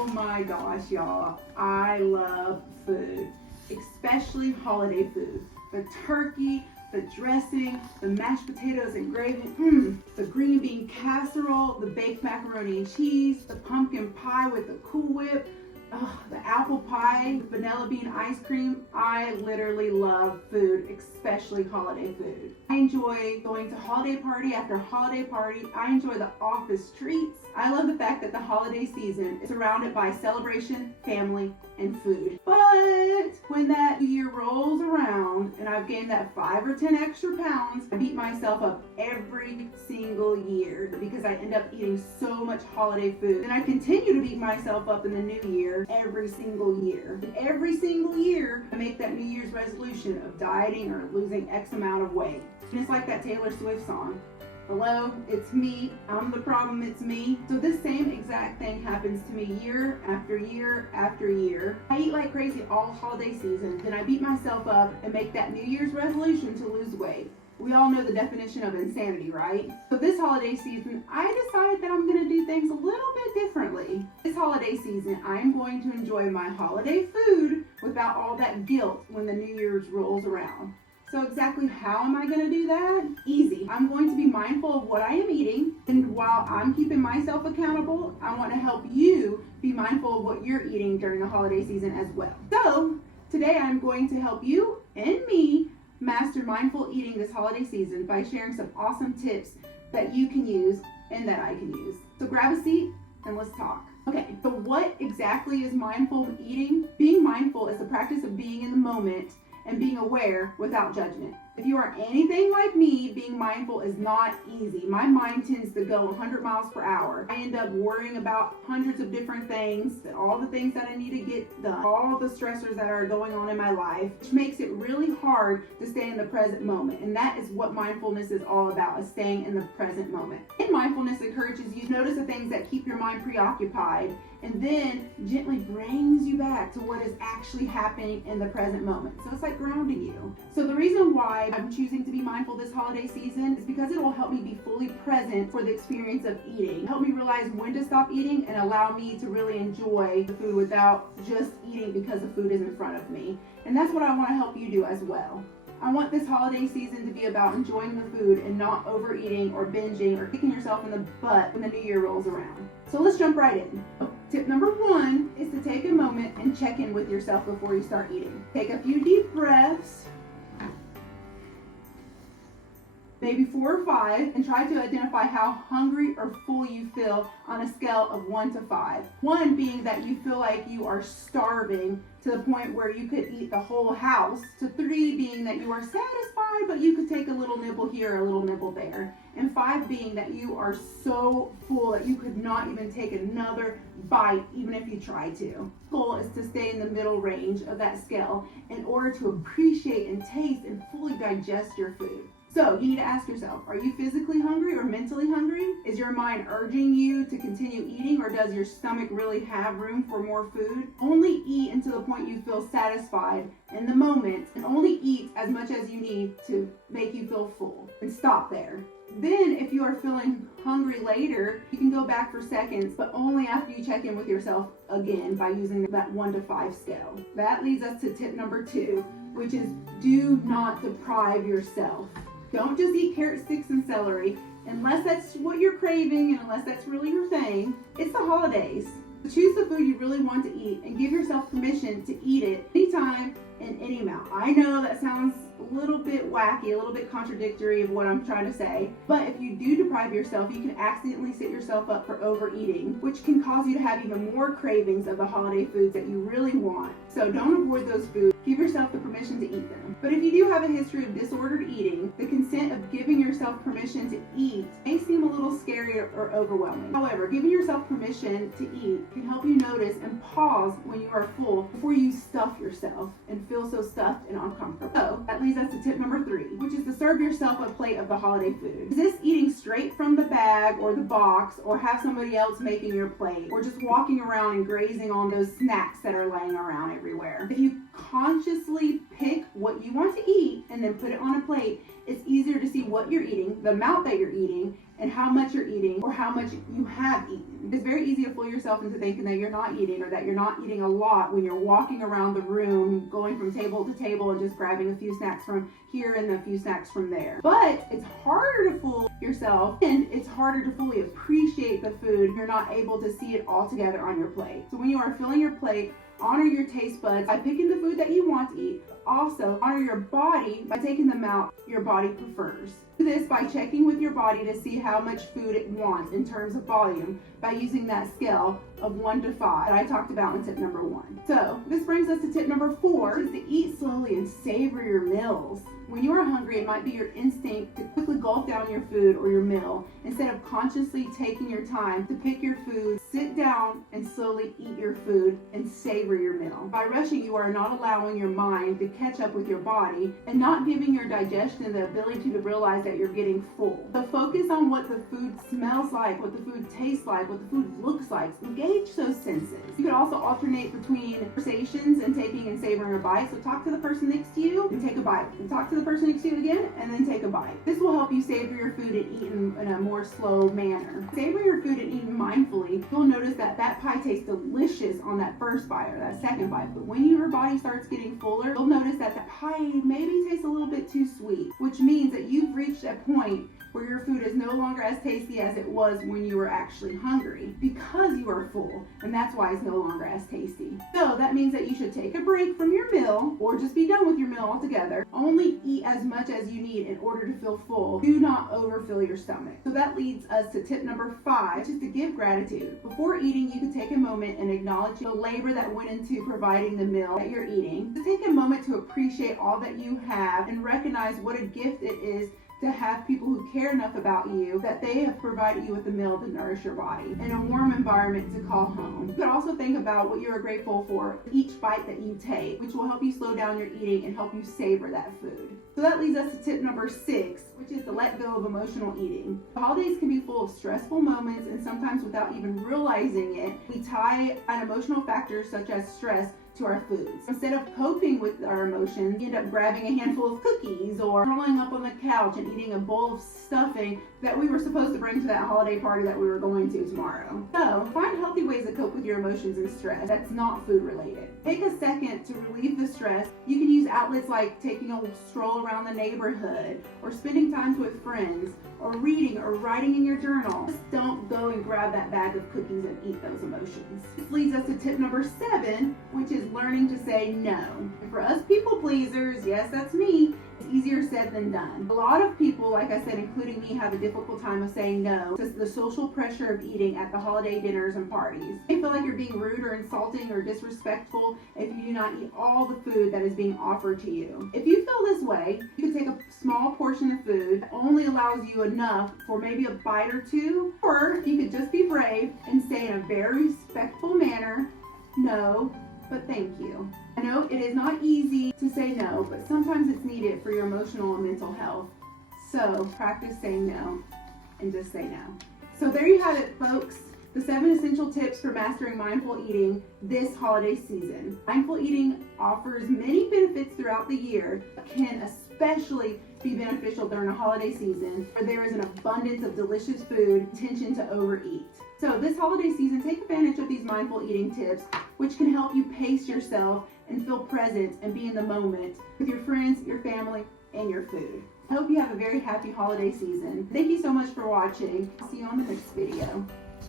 Oh my gosh, y'all. I love food, especially holiday food. The turkey, the dressing, the mashed potatoes and gravy, the green bean casserole, the baked macaroni and cheese, the pumpkin pie with the Cool Whip, the apple pie, vanilla bean ice cream. I literally love food, especially holiday food. I enjoy going to holiday party after holiday party. I enjoy the office treats. I love the fact that the holiday season is surrounded by celebration, family, and food. But when that year rolls around and I've gained that 5 or 10 extra pounds, I beat myself up every single year because I end up eating so much holiday food. And I continue to beat myself up in the new year every single year. And every single year, I make that New Year's resolution of dieting or losing X amount of weight. And it's like that Taylor Swift song. Hello, it's me. I'm the problem, it's me. So this same exact thing happens to me year after year after year. I eat like crazy all holiday season, then I beat myself up and make that New Year's resolution to lose weight. We all know the definition of insanity, right? So this holiday season, I decided that I'm gonna do things a little bit differently. This holiday season, I'm going to enjoy my holiday food without all that guilt when the New Year's rolls around. So exactly how am I going to do that? Easy. I'm going to be mindful of what I am eating, and while I'm keeping myself accountable, I want to help you be mindful of what you're eating during the holiday season as well. So today I'm going to help you and me master mindful eating this holiday season by sharing some awesome tips that you can use and that I can use. So grab a seat and let's talk. Okay, so what exactly is mindful eating? Being mindful is the practice of being in the moment and being aware without judgment. If you are anything like me, being mindful is not easy. My mind tends to go 100 miles per hour. I end up worrying about hundreds of different things, all the things that I need to get done, all the stressors that are going on in my life, which makes it really hard to stay in the present moment. And that is what mindfulness is all about, is staying in the present moment. And mindfulness encourages you to notice the things that keep your mind preoccupied and then gently brings you back to what is actually happening in the present moment. So it's like grounding you. So the reason why I'm choosing to be mindful this holiday season is because it will help me be fully present for the experience of eating. Help me realize when to stop eating and allow me to really enjoy the food without just eating because the food is in front of me. And that's what I want to help you do as well. I want this holiday season to be about enjoying the food and not overeating or binging or kicking yourself in the butt when the new year rolls around. So let's jump right in. Tip number 1 is to take a moment and check in with yourself before you start eating. Take a few deep breaths, maybe 4 or 5, and try to identify how hungry or full you feel on a scale of 1 to 5. 1 being that you feel like you are starving to the point where you could eat the whole house, to 3 being that you are satisfied but you could take a little nibble here, a little nibble there, and 5 being that you are so full that you could not even take another bite even if you try to. The goal is to stay in the middle range of that scale in order to appreciate and taste and fully digest your food. So you need to ask yourself, are you physically hungry or mentally hungry? Is your mind urging you to continue eating, or does your stomach really have room for more food? Only eat until the point you feel satisfied in the moment, and only eat as much as you need to make you feel full, and stop there. Then if you are feeling hungry later, you can go back for seconds, but only after you check in with yourself again by using that 1 to 5 scale. That leads us to tip number 2, which is do not deprive yourself. Don't just eat carrot sticks and celery unless that's what you're craving and unless that's really your thing. It's the holidays. So choose the food you really want to eat and give yourself permission to eat it anytime and any amount. I know that sounds a little bit wacky, a little bit contradictory of what I'm trying to say, but if you do deprive yourself, you can accidentally set yourself up for overeating, which can cause you to have even more cravings of the holiday foods that you really want. So don't avoid those foods. Give yourself the permission to eat them. But if you do have a history of disordered eating, the consent of giving yourself permission to eat may seem a little scary or overwhelming. However, giving yourself permission to eat can help you notice and pause when you are full before you stuff yourself and feel so stuffed and uncomfortable. So that leads us to tip number 3, which is to serve yourself a plate of the holiday food. Resist eating straight from the bag or the box, or have somebody else making your plate, or just walking around and grazing on those snacks that are laying around everywhere. If you consciously pick what you want to eat and then put it on a plate, it's easier to see what you're eating, the amount that you're eating, and how much you're eating or how much you have eaten. It's very easy to fool yourself into thinking that you're not eating or that you're not eating a lot when you're walking around the room, going from table to table and just grabbing a few snacks from here and a few snacks from there. But it's harder to fool yourself, and it's harder to fully appreciate the food if you're not able to see it all together on your plate. So when you are filling your plate, honor your taste buds by picking the food that you want to eat. Also, honor your body by taking the amount your body prefers. Do this by checking with your body to see how much food it wants in terms of volume by using that scale of 1 to 5 that I talked about in tip number 1. So this brings us to tip number 4, which is to eat slowly and savor your meals. When you are hungry, it might be your instinct to quickly gulp down your food or your meal instead of consciously taking your time to pick your food, sit down and slowly eat your food and savor your meal. By rushing, you are not allowing your mind to catch up with your body and not giving your digestion the ability to realize that you're getting full. So focus on what the food smells like, what the food tastes like, what the food looks like. Engage those senses. You could also alternate between conversations and taking and savoring a bite. So talk to the person next to you and take a bite. And talk to the person next to you again and then take a bite. This will help you savor your food and eat in a more slow manner. Savor your food and eat mindfully. You'll notice that pie tastes delicious on that first bite or that second bite. But when your body starts getting fuller, you'll notice that the pie maybe tastes a little bit too sweet, which means that you've reached a point where your food is no longer as tasty as it was when you were actually hungry because you are full, and that's why it's no longer as tasty. So that means that you should take a break from your meal or just be done with your meal altogether. Only eat as much as you need in order to feel full. Do not overfill your stomach. So that leads us to tip number 5, which is to give gratitude. Before eating, you can take a moment and acknowledge the labor that went into providing the meal that you're eating. So take a moment to appreciate all that you have and recognize what a gift it is to have people who care enough about you that they have provided you with a meal to nourish your body and a warm environment to call home. You could also think about what you are grateful for each bite that you take, which will help you slow down your eating and help you savor that food. So that leads us to tip number 6, which is to let go of emotional eating. The holidays can be full of stressful moments, and sometimes without even realizing it, we tie an emotional factors such as stress to our foods. Instead of coping with our emotions, we end up grabbing a handful of cookies or curling up on the couch and eating a bowl of stuffing that we were supposed to bring to that holiday party that we were going to tomorrow. So find healthy ways to cope with your emotions and stress that's not food related. Take a second to relieve the stress. You can use outlets like taking a stroll around the neighborhood or spending time with friends or reading or writing in your journal. Just don't go and grab that bag of cookies and eat those emotions. This leads us to tip number 7, which is learning to say no. And for us people pleasers, yes, that's me, it's easier said than done. A lot of people, like I said, including me, have a difficult time of saying no to the social pressure of eating at the holiday dinners and parties. You feel like you're being rude or insulting or disrespectful if you do not eat all the food that is being offered to you. If you feel this way, you can take a small portion of food that only allows you enough for maybe a bite or two, or you could just be brave and say in a very respectful manner, no, but thank you. I know it is not easy to say no, but sometimes it's needed for your emotional and mental health. So practice saying no and just say no. So there you have it, folks. The 7 essential tips for mastering mindful eating this holiday season. Mindful eating offers many benefits throughout the year, but can especially be beneficial during a holiday season where there is an abundance of delicious food and tension to overeat. So this holiday season, take advantage of these mindful eating tips, which can help you pace yourself and feel present and be in the moment with your friends, your family, and your food. I hope you have a very happy holiday season. Thank you so much for watching. I'll see you on the next video.